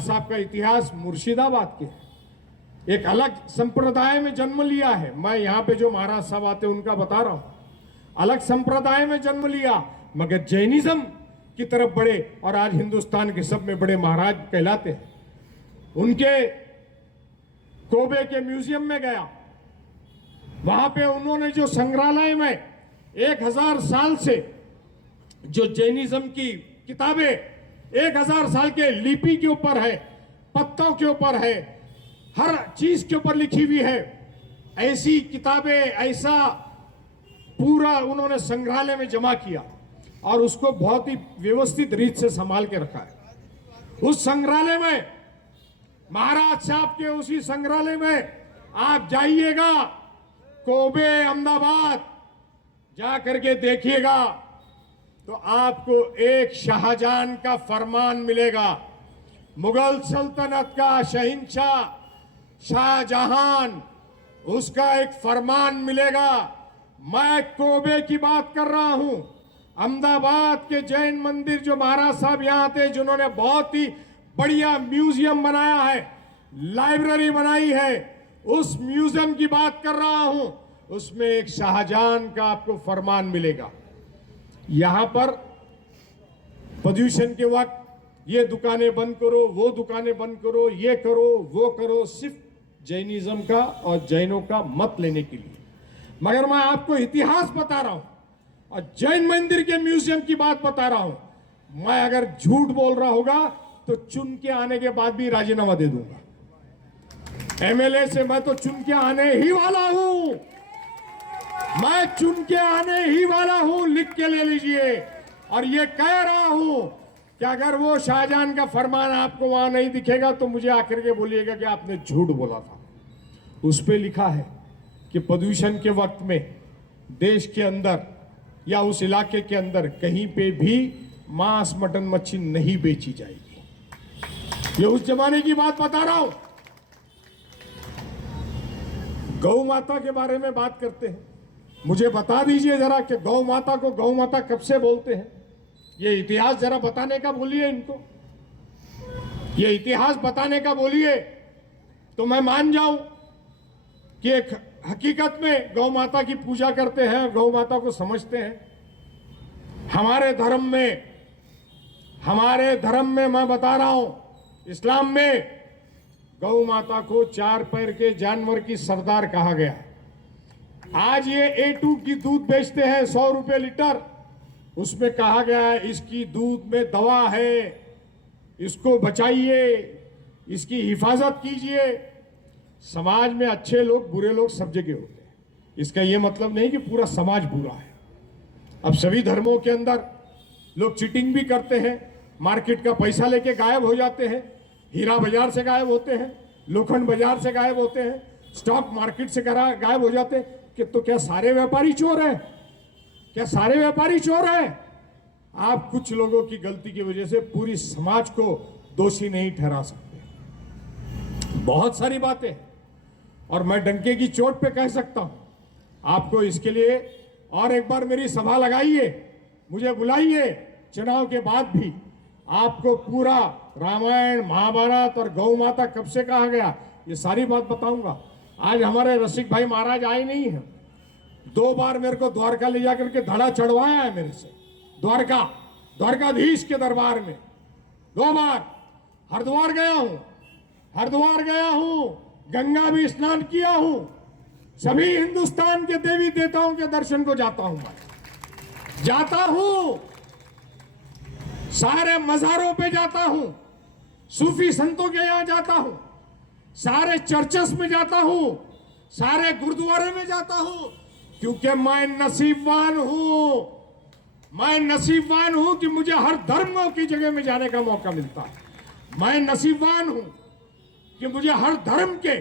साहब का इतिहास मुर्शिदाबाद के एक अलग संप्रदाय में जन्म लिया है। मैं यहां पे जो महाराज साहब आते हैं उनका बता रहा हूं, अलग संप्रदाय में जन्म लिया मगर जैनिज्म की तरफ बढ़े, और आज हिंदुस्तान के सब में बड़े महाराज कहलाते हैं। उनके कोबे के म्यूजियम में गया, वहां पे उन्होंने जो संग्रहालय में 1000 साल से जो जैनिज्म की किताबें 1000 साल के लिपि के ऊपर है, पत्तों के ऊपर है, हर चीज के ऊपर लिखी हुई है, ऐसी किताबें, ऐसा पूरा उन्होंने संग्रहालय में जमा किया और उसको बहुत ही व्यवस्थित रीत से संभाल के रखा है। उस संग्रहालय में, महाराज साहब के उसी संग्रहालय में आप जाइएगा, कोबे अहमदाबाद जा करके देखिएगा तो आपको एक शाहजहां का फरमान मिलेगा। मुगल सल्तनत का शहंशाह शाहजहां, उसका एक फरमान मिलेगा। मैं कोबे की बात कर रहा हूं। अहमदाबाद के जैन मंदिर जो महाराज साहब यहां थे, जिन्होंने बहुत ही बढ़िया म्यूजियम बनाया है, लाइब्रेरी बनाई है, उस म्यूजियम की बात कर रहा हूं। उसमें एक शाहजहां का आपको फरमान मिलेगा। यहां पर प्रदूषण के वक्त ये दुकानें बंद करो, वो दुकानें बंद करो, ये करो, वो करो, सिर्फ जैनिज्म का और जैनों का मत लेने के लिए। मगर मैं आपको इतिहास बता रहा हूं और जैन मंदिर के म्यूजियम की बात बता रहा हूं। मैं अगर झूठ बोल रहा होगा तो चुन के आने के बाद भी राजीनामा दे दूंगा। एमएलए से मैं तो चुन के आने ही वाला हूं, मैं चुन के आने ही वाला हूं, लिख के ले लीजिए। और ये कह रहा हूं कि अगर वो शाहजहां का फरमान आपको वहां नहीं दिखेगा तो मुझे आकर के बोलिएगा कि आपने झूठ बोला था। उस पे लिखा है कि प्रदूषण के वक्त में देश के अंदर या उस इलाके के अंदर कहीं पे भी मांस मटन मच्छी नहीं बेची जाएगी। ये उस जमाने की बात बता रहा हूं। गौ माता के बारे में बात करते हैं, मुझे बता दीजिए जरा कि गौ माता को गौ माता कब से बोलते हैं? ये इतिहास जरा बताने का बोलिए इनको, ये इतिहास बताने का बोलिए, तो मैं मान जाऊं कि एक हकीकत में गौ माता की पूजा करते हैं, गौ माता को समझते हैं। हमारे धर्म में मैं बता रहा हूं, इस्लाम में गौ माता को 4 पैर के जानवर की सरदार कहा गया है। आज ये A2 की दूध बेचते हैं 100 रुपए लीटर, उसमें कहा गया है इसकी दूध में दवा है, इसको बचाइए, इसकी हिफाजत कीजिए। समाज में अच्छे लोग बुरे लोग सब जगह होते हैं, इसका यह मतलब नहीं कि पूरा समाज बुरा है। अब सभी धर्मों के अंदर लोग चीटिंग भी करते हैं, मार्केट का पैसा लेके गायब हो जाते हैं, हीरा बाजार से गायब होते हैं, लोखंड बाजार से गायब होते हैं, स्टॉक मार्केट से गायब हो जाते हैं। कि तो क्या सारे व्यापारी चोर हैं? क्या सारे व्यापारी चोर हैं? आप कुछ लोगों की गलती की वजह से पूरी समाज को दोषी नहीं ठहरा सकते। बहुत सारी बातें हैं और मैं डंके की चोट पे कह सकता हूं आपको। इसके लिए और एक बार मेरी सभा लगाइए, मुझे बुलाइए, चुनाव के बाद भी आपको पूरा रामायण महाभारत और गौ माता कब से कहा गया ये सारी बात बताऊंगा। आज हमारे रसिक भाई महाराज आए नहीं है, 2 बार मेरे को द्वारका ले जाकर के धड़ा चढ़वाया है मेरे से, द्वारकाधीश के दरबार में 2 बार। हरिद्वार गया हूं, गंगा भी स्नान किया हूं, सभी हिंदुस्तान के देवी देवताओं के दर्शन को जाता हूं, सारे मज़ारों पे जाता हूं, सूफी संतों के यहां जाता हूं, सारे चर्चेस में जाता हूं, सारे गुरुद्वारे में जाता हूं, क्योंकि मैं नसीबवान हूं कि मुझे हर धर्म की जगह में जाने का मौका मिलता है। मैं नसीबवान हूं कि मुझे हर धर्म के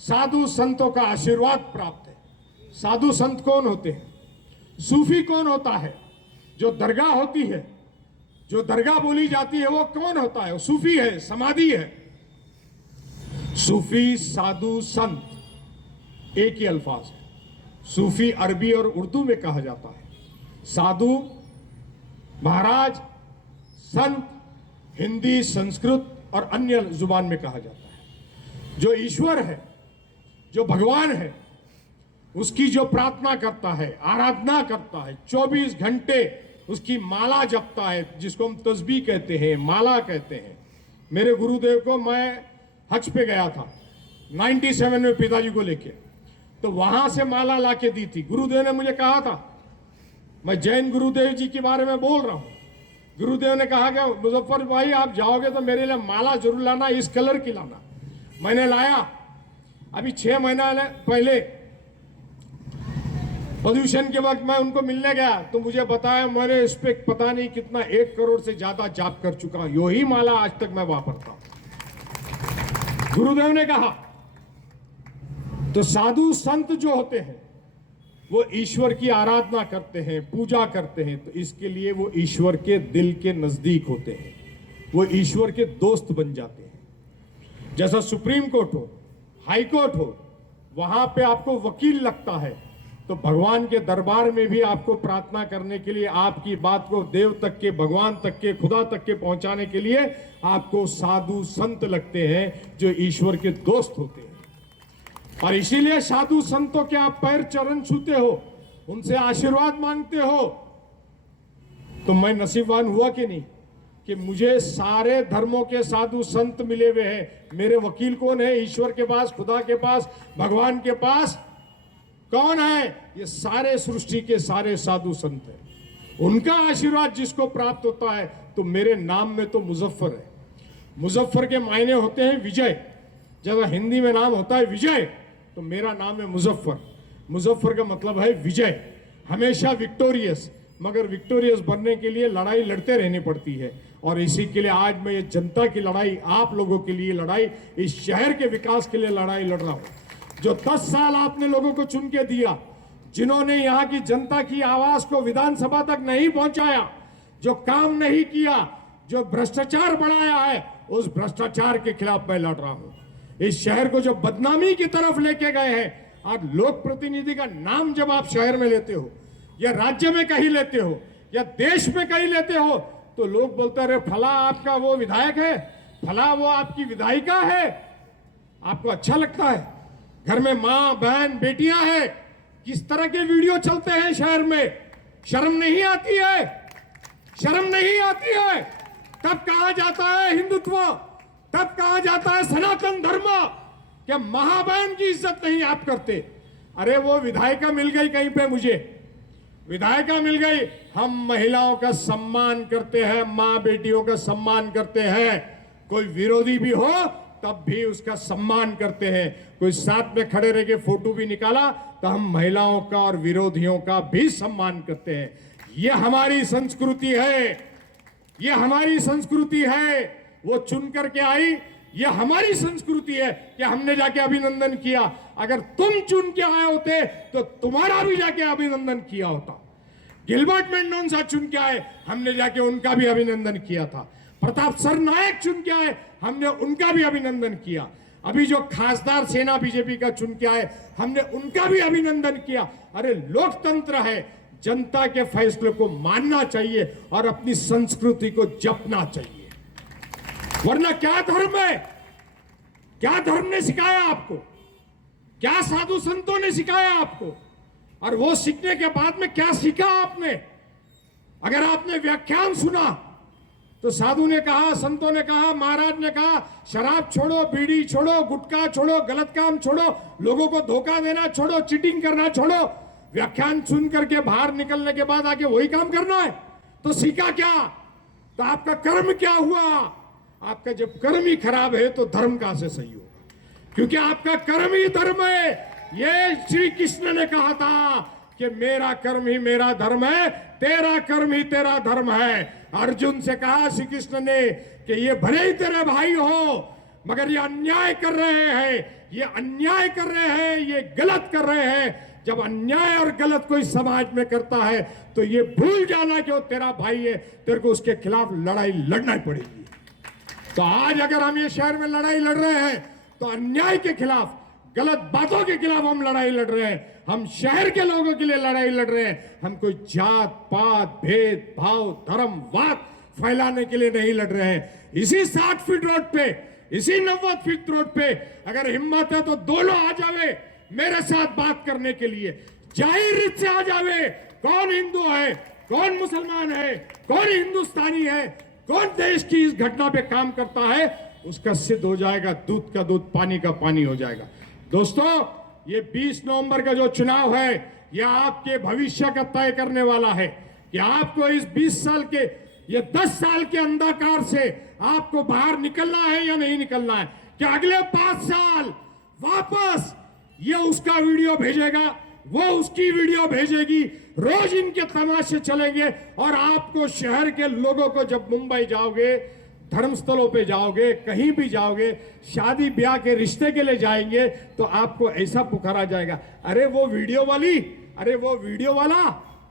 साधु संतों का आशीर्वाद प्राप्त है। साधु संत कौन होते हैं? सूफी कौन होता है? जो दरगाह होती है, जो दरगाह बोली जाती है, वो कौन होता है? वो सूफी है, समाधि है। सूफी, साधु, संत एक ही अल्फाज है। सूफी अरबी और उर्दू में कहा जाता है, साधु महाराज, संत हिंदी, संस्कृत और अन्य जुबान में कहा जाता है। जो ईश्वर है, जो भगवान है, उसकी जो प्रार्थना करता है, आराधना करता है, 24 घंटे उसकी माला जपता है, जिसको हम तस्बीह कहते हैं, माला कहते हैं। मेरे गुरुदेव को मैं हज पे गया था 97 में पिताजी को लेके, तो वहां से माला लाके दी थी। गुरुदेव ने मुझे कहा था, मैं जैन गुरुदेव जी के बारे में बोल रहा हूं, गुरुदेव ने कहा कि मुजफ्फर भाई आप जाओगे तो मेरे लिए माला जरूर लाना, इस कलर की लाना। मैंने लाया। अभी 6 महीना पहले प्रदूषण के वक्त मैं उनको मिलने गया तो मुझे बताया मैंने इस पे पता नहीं कितना 1 करोड़ से ज्यादा जाप कर चुका हूं, यो ही माला आज तक मैं वापरता हूं। गुरुदेव ने कहा तो साधु संत जो होते हैं वो ईश्वर की आराधना करते हैं, पूजा करते हैं, तो इसके लिए वो ईश्वर के दिल के नजदीक होते हैं, वो ईश्वर के दोस्त बन जाते हैं। जैसा सुप्रीम कोर्ट हो, हाई कोर्ट हो, वहां पे आपको वकील लगता है, तो भगवान के दरबार में भी आपको प्रार्थना करने के लिए, आपकी बात को देव तक के, भगवान तक के, खुदा तक के पहुंचाने के लिए आपको साधु संत लगते हैं जो ईश्वर के दोस्त होते हैं। और इसीलिए साधु संतों के आप पैर चरण छूते हो, उनसे आशीर्वाद मांगते हो। तो मैं नसीबवान हुआ कि नहीं कि मुझे सारे धर्मों के साधु संत मिले हुए हैं। मेरे वकील कौन है? ईश्वर के पास, खुदा के पास, भगवान के पास कौन है? ये सारे सृष्टि के सारे साधु संत हैं। उनका आशीर्वाद जिसको प्राप्त होता है, तो मेरे नाम में तो मुजफ्फर है। मुजफ्फर के मायने होते हैं विजय। जब हिंदी में नाम होता है विजय, तो मेरा नाम है मुजफ्फर। मुजफ्फर का मतलब है विजय, हमेशा विक्टोरियस। मगर विक्टोरियस बनने के लिए लड़ाई लड़ते रहनी पड़ती है, और इसी के लिए आज मैं ये जनता की लड़ाई, आप लोगों के लिए लड़ाई, इस शहर के विकास के लिए लड़ाई लड़ रहा हूं। जो 10 साल आपने लोगों को चुन के दिया, जिन्होंने यहां की जनता की आवाज को विधानसभा तक नहीं पहुंचाया, जो काम नहीं किया, जो भ्रष्टाचार बढ़ाया है, उस भ्रष्टाचार के खिलाफ मैं लड़ रहा हूं। इस शहर को जो बदनामी की तरफ लेके गए हैं, आज लोक प्रतिनिधि का नाम जब आप शहर में लेते हो या राज्य में कहीं लेते हो या देश में कहीं लेते हो, तो लोग बोलते रहे फला आपका वो विधायक है, फला वो आपकी विधायिका है। आपको अच्छा लगता है? घर में मां बहन बेटियां हैं, किस तरह के वीडियो चलते हैं शहर में, शर्म नहीं आती है? शर्म नहीं आती है? तब कहा जाता है हिंदुत्व, तब कहा जाता है सनातन धर्म, कि मां बहन की इज्जत नहीं आप करते। अरे वो विधायिका मिल गई कहीं पे, मुझे विधायिका मिल गई। हम महिलाओं का सम्मान करते हैं, मां बेटियों का सम्मान करते हैं। कोई विरोधी भी हो तब भी उसका सम्मान करते हैं। कोई साथ में खड़े रह के फोटो भी निकाला तो हम महिलाओं का और विरोधियों का भी सम्मान करते हैं। यह हमारी संस्कृति है, यह हमारी संस्कृति है। वो चुन करके आई, यह हमारी संस्कृति है कि हमने जाके अभिनंदन किया। अगर तुम चुन के आए होते तो तुम्हारा भी जाके अभिनंदन किया होता। गिलबर्ट मेंडोजा चुन के आए, हमने जाके उनका भी अभिनंदन किया था। प्रताप सरनायक चुन के आए, हमने उनका भी अभिनंदन किया। अभी जो खासदार सेना बीजेपी का चुन के आए, हमने उनका भी अभिनंदन किया। अरे लोकतंत्र है, जनता के फैसले को मानना चाहिए और अपनी संस्कृति को जपना चाहिए। वरना क्या धर्म है? क्या धर्म ने सिखाया आपको? क्या साधु संतों ने सिखाया आपको? और वो सीखने के बाद में क्या सीखा आपने? अगर आपने व्याख्यान सुना तो साधु ने कहा, संतों ने कहा, महाराज ने कहा, शराब छोड़ो, बीड़ी छोड़ो, गुटखा छोड़ो, गलत काम छोड़ो, लोगों को धोखा देना छोड़ो, चीटिंग करना छोड़ो। व्याख्यान सुन करके बाहर निकलने के बाद आके वही काम करना है, तो सीखा क्या? तो आपका कर्म क्या हुआ? आपका जब कर्म ही खराब है तो धर्म कहां से सही होगा? क्योंकि आपका कर्म ही धर्म है। ये श्री कृष्ण ने कहा था कि मेरा कर्म ही मेरा धर्म है, तेरा कर्म ही तेरा धर्म है। अर्जुन से कहा श्री कृष्ण ने कि ये भले ही तेरे भाई हो, मगर ये अन्याय कर रहे हैं, ये अन्याय कर रहे हैं, ये गलत कर रहे हैं। जब अन्याय और गलत कोई समाज में करता है तो ये भूल जाना कि वो तेरा भाई है, तेरे को उसके खिलाफ लड़ाई लड़ना पड़ेगी। तो आज अगर हम ये शहर में लड़ाई लड़ रहे हैं तो अन्याय के खिलाफ, गलत बातों के खिलाफ हम लड़ाई लड़ रहे हैं। हम शहर के लोगों के लिए लड़ाई लड़ रहे हैं। हम कोई जात पात भेदभाव धर्मवाद फैलाने के लिए नहीं लड़ रहे हैं। इसी 60 फीट रोड पे, इसी 90 फीट रोड पे अगर हिम्मत है तो दोनों आ जावे मेरे साथ बात करने के लिए। जाहिर रीत से आ जावे, कौन हिंदू है, कौन मुसलमान है, कौन हिंदुस्तानी है, कौन देश की इस घटना पे काम करता है, उसका सिद्ध हो जाएगा। दूध का दूध, पानी का पानी हो जाएगा। दोस्तों, ये 20 नवंबर का जो चुनाव है, यह आपके भविष्य का तय करने वाला है कि आपको इस 20 साल के, ये 10 साल के अंधकार से आपको बाहर निकलना है या नहीं निकलना है। कि अगले 5 साल वापस ये उसका वीडियो भेजेगा, वो उसकी वीडियो भेजेगी, रोज इनके तमाशे चलेंगे। और आपको शहर के लोगों को, जब मुंबई जाओगे, धर्मस्थलों पे जाओगे, कहीं भी जाओगे, शादी ब्याह के रिश्ते के लिए जाएंगे, तो आपको ऐसा पुकारा जाएगा, अरे वो वीडियो वाली, अरे वो वीडियो वाला,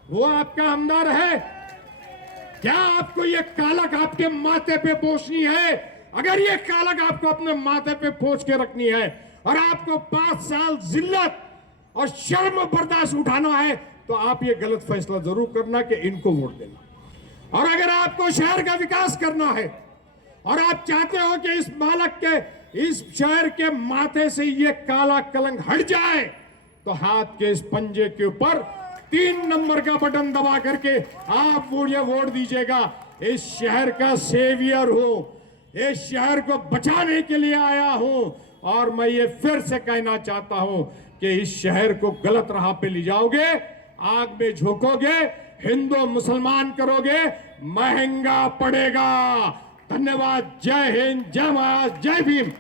वो आपका हमदर्द है। क्या आपको ये कालक आपके माथे पे पोंछनी है? अगर ये कालक आपको अपने माथे पे पोंछ के रखनी है और आपको 5 साल जिल्लत और शर्म बर्दाश्त उठाना है, तो आप ये गलत फैसला जरूर करना कि इनको वोट देना। और अगर आपको शहर का विकास करना है और आप चाहते हो कि इस मालक के, इस शहर के माथे से ये काला कलंक हट जाए, तो हाथ के इस पंजे के ऊपर 3 नंबर का बटन दबा करके आप मुझे वोट दीजिएगा। इस शहर का सेवियर हूं, इस शहर को बचाने के लिए आया हूं। और मैं ये फिर से कहना चाहता हूं कि इस शहर को गलत राह पे ले जाओगे, आग में झोंकोगे, हिंदू मुसलमान करोगे, महंगा पड़ेगा। धन्यवाद। जय हिंद, जय महाराज, जय भीम।